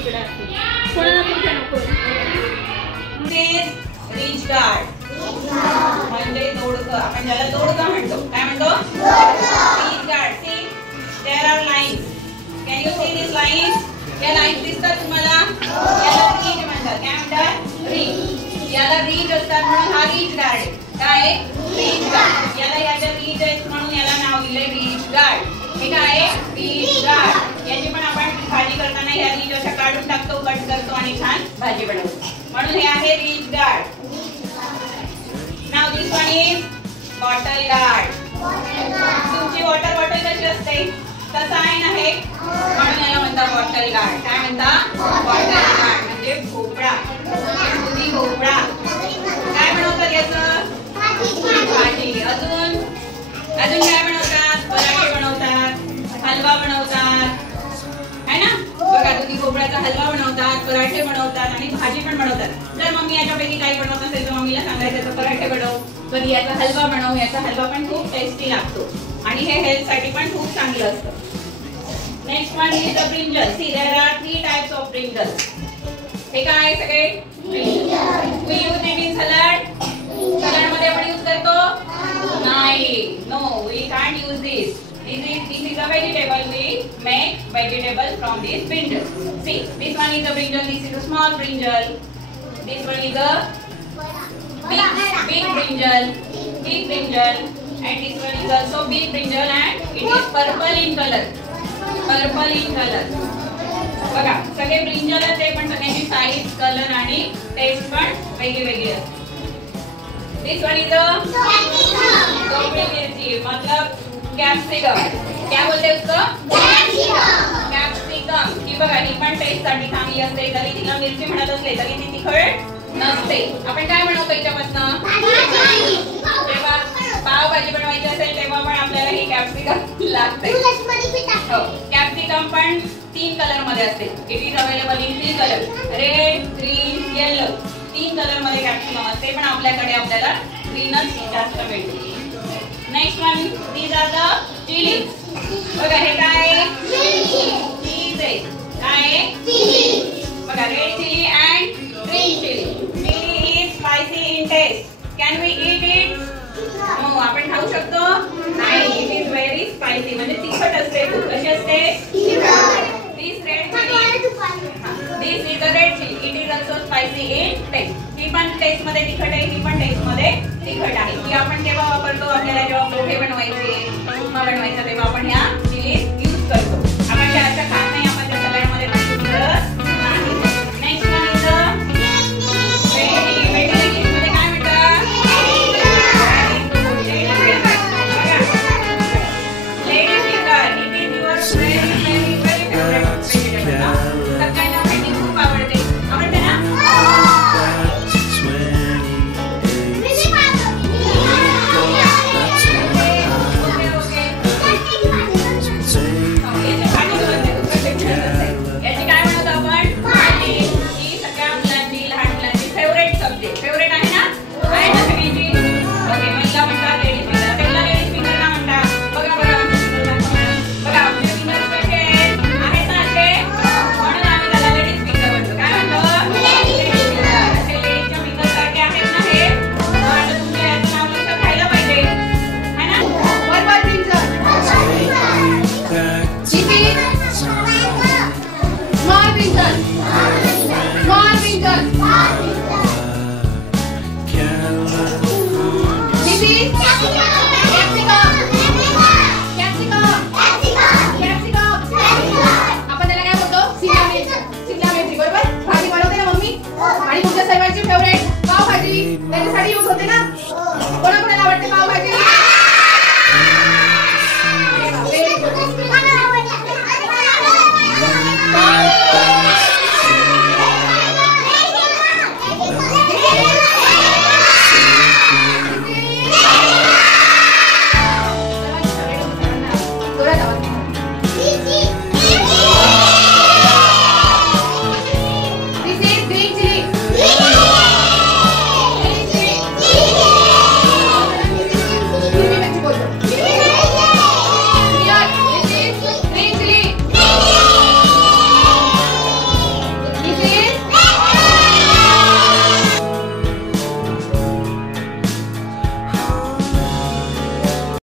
तिकडे असते. कोणाला तुमच्या नको रिच गार्ड म्हणजे दोडकं. आपण ज्याला दोडकं म्हणतो. काय म्हणतो? Ridge gourd. See there are lines. Can you see this lines? या लाईन्स दिसतात तुम्हाला? याला रिच म्हणतात. काय म्हणतात? रिच. याला रिच असतात म्हणून हा रिच गार्ड. काय? Rich guard. याला याच्या रिच आहेत म्हणून याला नाव दिले रिच गार्ड. हे काय? Rich guard. याची पण आपण भाजी करताना ह्या रिच अशा काढून टाकतो, कट करतो आणि छान भाजी बनवतो. म्हणून हे आहे rich guard. Now this one is bottle gourd. तुमची वॉटर बॉटल कशी असते? तसं आहे ना हे, म्हणून याला म्हणतात बॉटल गार्ड. काय म्हणता? बॉटल गार्ड म्हणजे भोपळा, दुधी भोपळा. काय बनवतात याचं? भाजी. अजून अजून काय बनवतात? पराठे बनवतात, हलवा बनवतात, है ना? बघा दुधी भोपळ्याचा हलवा बनवतात, पराठे बनवतात आणि भाजी पण बनवतात. जर मम्मी याच्यापैकी काही बनवत असेल तर मम्मीला सांगायचं तर पराठे बनव, कधी याचा हलवा बनव. याचा हलवा पण खूप टेस्टी लागतो आणि हे हेल्थ साठी पण खूप चांगलं असतं. Next one is the brinjal. See there are 3 types of brinjal. हे काय सगळे? We use it in salad. Salad मध्ये आपण यूज करतो? नाही. No, we can't use this. This is a vegetable. We make vegetable from this brinjal. See, this one is a brinjal. This is a small brinjal. This one is a big brinjal, big brinjal, and this one is also big brinjal, and it is purple in color. Purple in color. बघा सगळे brinjal आहे पण सगळ्यांची size, colour आणि taste पण वेगळी असते. This one is a ढोबळी मिरची मतलब कैप्सिकम. क्या बोलते हैं उसको? कैप्सिकम. ही बघा ही पण टेस्ट साठी चांगली असते. जरी तिला मिरची म्हणत असले तरी ती तिखट नसते. आपण काय बनवतो याच्यापासून? जेव्हा पावभाजी बनवायची असेल तेव्हा पण आपल्याला ही कॅप्सिकम लागते. हो, कॅप्सिकम पण 3 कलर मध्ये असते. It is available in 3 colour. Red, green, yellow. 3 colour मध्ये कॅप्सिकम असते पण आपल्याकडे आपल्याला ग्रीनच जास्त मिळते. Next one, these are the chilies. बघा हे काय? चीज आहे. काय? बघा red chilli and green chilli. Chilli is spicy in taste. Can we eat it? No, आपण खाऊ शकतो? नाही. इट इज व्हेरी स्पायसी म्हणजे तिखट असते. कशी असते? This red chilli. This is a red chilli. It is also spicy in taste. ही पण टेस्ट मध्ये तिखट आहे, ही पण टेस्ट मध्ये तिखट आहे. ही आपण केव्हा वापरतो? आपल्याला जेव्हा पोहे बनवायचे, उपमा बनवायचा तेव्हा आपण ह्या चिलीज यूज करतो. आपण त्या अशा खात नाही, आपण त्या सलाड मध्ये पण यूज करत नाही. नेक्स्ट वन इज वेडी. वेडी इंग्लिश मध्ये काय म्हणतात? Lady finger. It is your very favourite vegetable. सगळ्यांना भेंडी खूप आवडते. आवडते ना? आणि तुमच्या सर्वांची फेवरेट पावभाजी त्याच्यासाठी यूज होते ना. कोणाकोणाला आवडते पावभाजी?